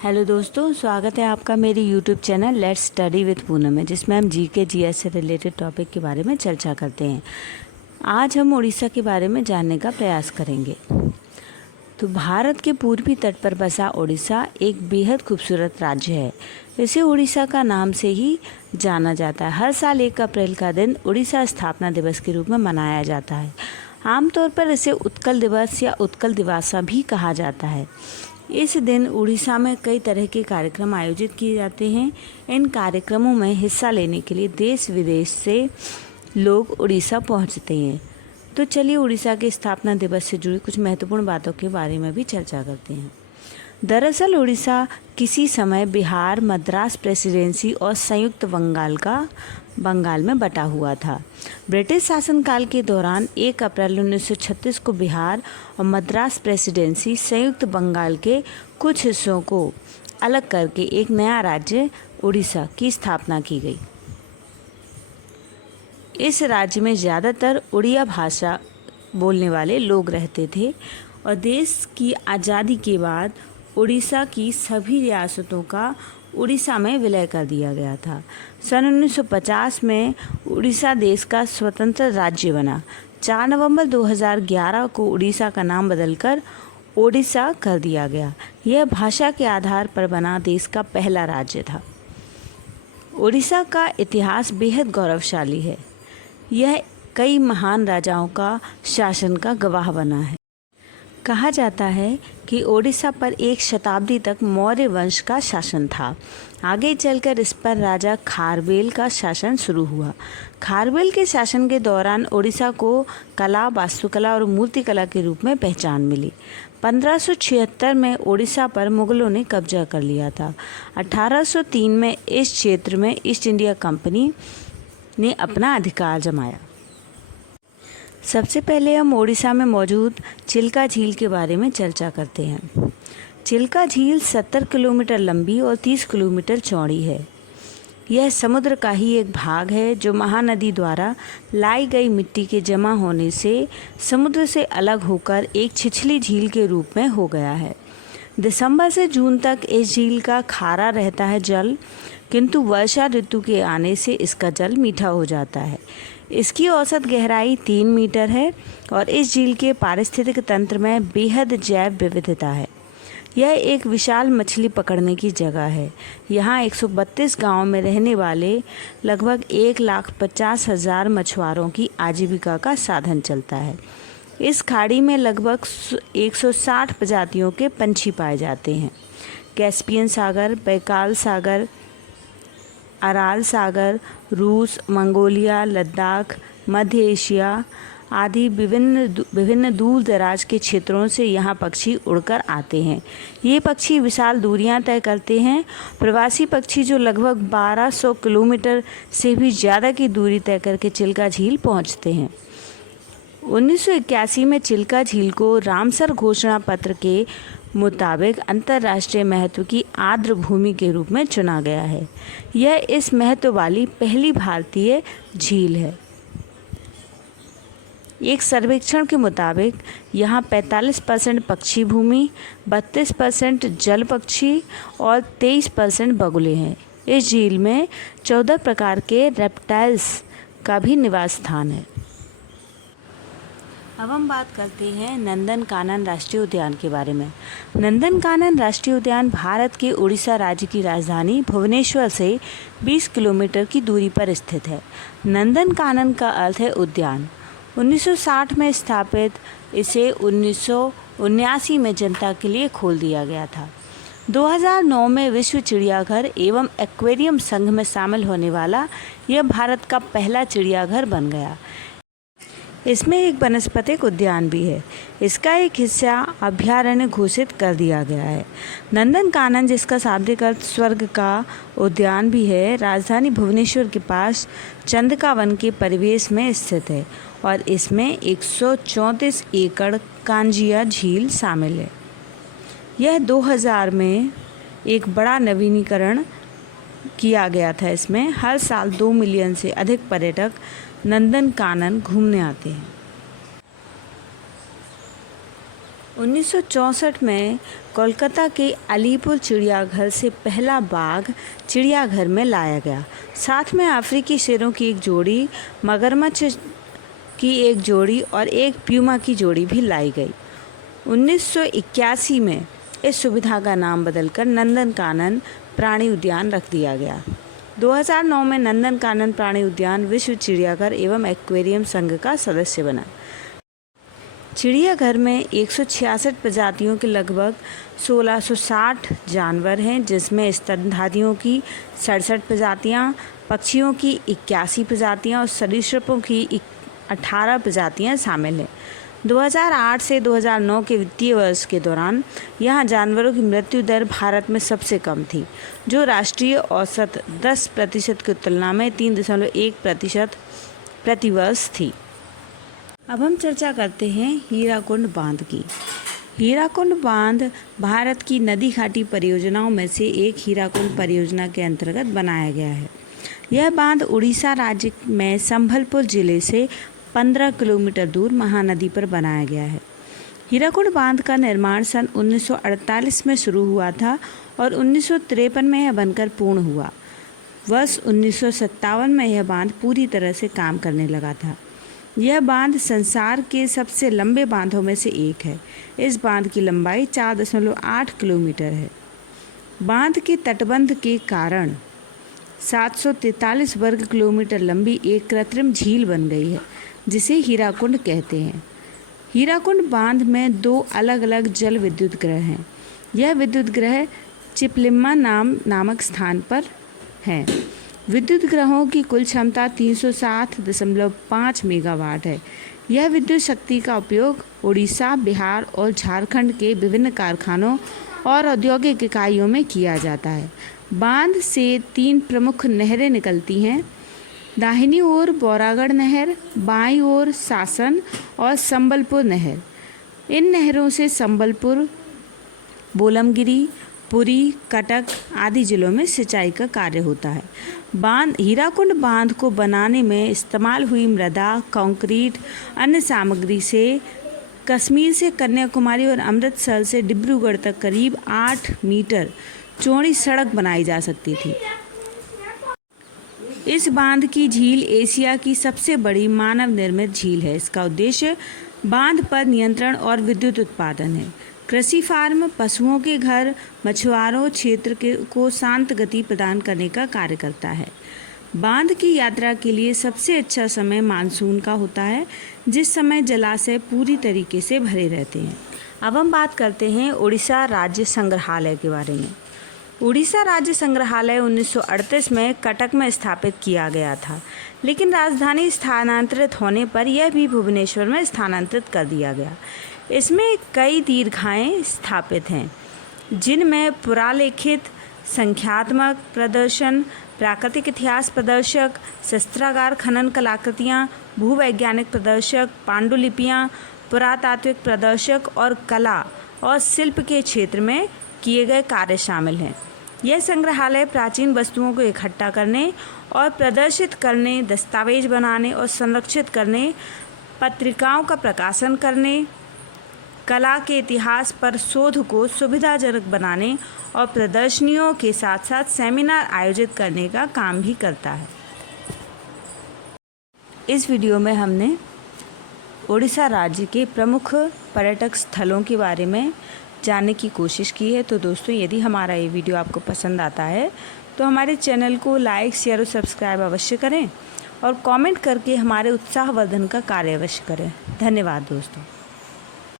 Hello दोस्तों, स्वागत है आपका मेरे YouTube channel let's study with Poonam में, जिसमें हम जीके जीएस से रिलेटेड टॉपिक के बारे में चर्चा करते हैं। आज हम उड़ीसा के बारे में जानने का प्रयास करेंगे। तो भारत के पूर्वी तट पर बसा उड़ीसा एक बेहद खूबसूरत राज्य है। इसे उड़ीसा का नाम से ही जाना जाता है। हर साल 1 अप्रैल का दिन उड़ीसा स्थापना दिवस के रूप में मनाया जाता है। आमतौर पर इसे उत्कल दिवस या उत्कल दिवासा भी कहा जाता है। इस दिन उड़ीसा में कई तरह के कार्यक्रम आयोजित किए जाते हैं। इन कार्यक्रमों में हिस्सा लेने के लिए देश विदेश से लोग उड़ीसा पहुंचते हैं। तो चलिए उड़ीसा के स्थापना दिवस से जुड़ी कुछ महत्वपूर्ण बातों के बारे में भी चर्चा करते हैं। दरअसल उड़ीसा किसी समय बिहार, मद्रास प्रेसिडेंसी और संयुक्त बंगाल में बटा हुआ था। ब्रिटिश शासनकाल के दौरान 1 अप्रैल 1936 को बिहार और मद्रास प्रेसिडेंसी संयुक्त बंगाल के कुछ हिस्सों को अलग करके एक नया राज्य उड़ीसा की स्थापना की गई। इस राज्य में ज़्यादातर उड़िया भाषा बोलने वाले लोग रहते थे और देश की आज़ादी के बाद उड़ीसा की सभी रियासतों का उड़ीसा में विलय कर दिया गया था। सन 1950 में उड़ीसा देश का स्वतंत्र राज्य बना। 4 नवंबर 2011 को उड़ीसा का नाम बदलकर ओडिशा कर दिया गया। यह भाषा के आधार पर बना देश का पहला राज्य था। उड़ीसा का इतिहास बेहद गौरवशाली है। यह कई महान राजाओं का शासन का गवाह बना है। कहा जाता है कि ओडिशा पर 1 शताब्दी तक मौर्य वंश का शासन था। आगे चलकर इस पर राजा खारवेल का शासन शुरू हुआ। खारवेल के शासन के दौरान ओडिशा को कला, वास्तुकला और मूर्तिकला के रूप में पहचान मिली। 1576 में ओडिशा पर मुगलों ने कब्जा कर लिया था। 1803 में इस क्षेत्र में ईस्ट इंडिया कंपनी ने अपना अधिकार जमाया। सबसे पहले हम ओडिशा में मौजूद चिल्का झील के बारे में चर्चा करते हैं। चिल्का झील 70 किलोमीटर लंबी और 30 किलोमीटर चौड़ी है। यह समुद्र का ही एक भाग है जो महानदी द्वारा लाई गई मिट्टी के जमा होने से समुद्र से अलग होकर एक छिछली झील के रूप में हो गया है। दिसंबर से जून तक इस झील का खारा रहता है जल, किंतु वर्षा ऋतु के आने से इसका जल मीठा हो जाता है। इसकी औसत गहराई 3 मीटर है और इस झील के पारिस्थितिक तंत्र में बेहद जैव विविधता है। यह एक विशाल मछली पकड़ने की जगह है। यहाँ 132 गांवों में रहने वाले लगभग 1,50,000 मछुआरों की आजीविका का साधन चलता है। इस खाड़ी में लगभग 160 प्रजातियों के पंछी पाए जाते हैं। कैस्पियन सागर, बैकाल सागर, अराल सागर, रूस, मंगोलिया, लद्दाख, मध्य एशिया आदि विभिन्न दूर दराज के क्षेत्रों से यहाँ पक्षी उड़कर आते हैं। ये पक्षी विशाल दूरियाँ तय करते हैं। प्रवासी पक्षी जो लगभग 1200 किलोमीटर से भी ज़्यादा की दूरी तय करके चिल्का झील पहुँचते हैं। 1981 में चिल्का झील को रामसर घोषणा पत्र के मुताबिक अंतर्राष्ट्रीय महत्व की आर्द्र भूमि के रूप में चुना गया है। यह इस महत्व वाली पहली भारतीय झील है। एक सर्वेक्षण के मुताबिक यहाँ 45% पक्षी भूमि, 32% जल पक्षी और 23% बगुले हैं। इस झील में 14 प्रकार के रेप्टाइल्स का भी निवास स्थान है। अब हम बात करते हैं नंदनकानन राष्ट्रीय उद्यान के बारे में। नंदनकानन राष्ट्रीय उद्यान भारत के उड़ीसा राज्य की राजधानी भुवनेश्वर से 20 किलोमीटर की दूरी पर स्थित है। नंदनकानन का अर्थ है उद्यान। 1960 में स्थापित इसे 1979 में जनता के लिए खोल दिया गया था। 2009 में विश्व चिड़ियाघर एवं एक्वेरियम संघ में शामिल होने वाला यह भारत का पहला चिड़ियाघर बन गया। इसमें एक वनस्पतिक उद्यान भी है। इसका एक हिस्सा अभयारण्य घोषित कर दिया गया है। नंदनकानन, जिसका शाब्दिक अर्थ स्वर्ग का उद्यान भी है, राजधानी भुवनेश्वर के पास चंदका वन के परिवेश में स्थित है और इसमें 134 एकड़ कांजिया झील शामिल है। यह 2000 में एक बड़ा नवीनीकरण किया गया था। इसमें हर साल 2 मिलियन से अधिक पर्यटक नंदनकानन घूमने आते हैं। 1964 में कोलकाता के अलीपुर चिड़ियाघर से पहला बाघ चिड़ियाघर में लाया गया। साथ में अफ्रीकी शेरों की एक जोड़ी, मगरमच्छ की एक जोड़ी और एक प्यूमा की जोड़ी भी लाई गई। 1981 में इस सुविधा का नाम बदलकर नंदनकानन प्राणी उद्यान रख दिया गया। 2009 में नंदनकानन प्राणी उद्यान विश्व चिड़ियाघर एवं एक्वेरियम संघ का सदस्य बना। चिड़ियाघर में 166 प्रजातियों के लगभग 1660 जानवर हैं, जिसमें स्तनधारियों की 67 प्रजातियां, पक्षियों की 81 प्रजातियां और सरीसृपों की 18 प्रजातियां शामिल हैं। 2008 से 2009 के वित्तीय वर्ष के दौरान यहां जानवरों की मृत्यु दर भारत में सबसे कम थी, जो राष्ट्रीय औसत 10% की तुलना में 3.1% प्रति वर्ष थी। अब हम चर्चा करते हैं हीराकुंड बांध की। हीराकुंड बांध भारत की नदी घाटी परियोजनाओं में से एक हीराकुंड परियोजना के अंतर्गत बनाया गया है। यह बांध उड़ीसा राज्य में संबलपुर जिले से 15 किलोमीटर दूर महानदी पर बनाया गया है। हीराकुंड बांध का निर्माण सन 1948 में शुरू हुआ था और 1953 में यह बनकर पूर्ण हुआ। वर्ष 1957 में यह बांध पूरी तरह से काम करने लगा था। यह बांध संसार के सबसे लंबे बांधों में से एक है। इस बांध की लंबाई 4.8 किलोमीटर है। बांध के तटबंध के कारण 743 वर्ग किलोमीटर लंबी एक कृत्रिम झील बन गई है, जिसे हीराकुंड कहते हैं। हीराकुंड बांध में 2 अलग अलग जल विद्युत ग्रह हैं। यह विद्युत ग्रह चिपलिम्मा नामक स्थान पर हैं। विद्युत ग्रहों की कुल क्षमता 307.5 मेगावाट है। यह विद्युत शक्ति का उपयोग उड़ीसा, बिहार और झारखंड के विभिन्न कारखानों और औद्योगिक इकाइयों में किया जाता है। बांध से 3 प्रमुख नहरें निकलती हैं। दाहिनी ओर बौरागढ़ नहर, बाईं ओर सासन और संबलपुर नहर। इन नहरों से संबलपुर, बोलमगिरी, पुरी, कटक आदि जिलों में सिंचाई का कार्य होता है। हीराकुंड बांध को बनाने में इस्तेमाल हुई मृदा, कंक्रीट, अन्य सामग्री से कश्मीर से कन्याकुमारी और अमृतसर से डिब्रूगढ़ तक करीब 8 मीटर चौड़ी सड़क बनाई जा सकती थी। इस बांध की झील एशिया की सबसे बड़ी मानव निर्मित झील है। इसका उद्देश्य बांध पर नियंत्रण और विद्युत उत्पादन है। कृषि फार्म, पशुओं के घर, मछुआरों क्षेत्र को शांत गति प्रदान करने का कार्य करता है। बांध की यात्रा के लिए सबसे अच्छा समय मानसून का होता है, जिस समय जलाशय पूरी तरीके से भरे रहते हैं। अब हम बात करते हैं उड़ीसा राज्य संग्रहालय के बारे में। उड़ीसा राज्य संग्रहालय 1938 में कटक में स्थापित किया गया था, लेकिन राजधानी स्थानांतरित होने पर यह भी भुवनेश्वर में स्थानांतरित कर दिया गया। इसमें कई दीर्घाएं स्थापित हैं, जिनमें पुरालेखित, संख्यात्मक प्रदर्शन, प्राकृतिक इतिहास प्रदर्शक, शस्त्रागार खनन कलाकृतियाँ, भूवैज्ञानिक प्रदर्शक, पांडुलिपियाँ, पुरातात्विक प्रदर्शक और कला और शिल्प के क्षेत्र में किए गए कार्य शामिल हैं। यह संग्रहालय प्राचीन वस्तुओं को इकट्ठा करने और प्रदर्शित करने, दस्तावेज बनाने और संरक्षित करने, पत्रिकाओं का प्रकाशन करने, कला के इतिहास पर शोध को सुविधाजनक बनाने और प्रदर्शनियों के साथ साथ सेमिनार आयोजित करने का काम भी करता है। इस वीडियो में हमने उड़ीसा राज्य के प्रमुख पर्यटक स्थलों के बारे में जानने की कोशिश की है। तो दोस्तों, यदि हमारा ये वीडियो आपको पसंद आता है तो हमारे चैनल को लाइक, शेयर और सब्सक्राइब अवश्य करें और कमेंट करके हमारे उत्साहवर्धन का कार्य अवश्य करें। धन्यवाद दोस्तों।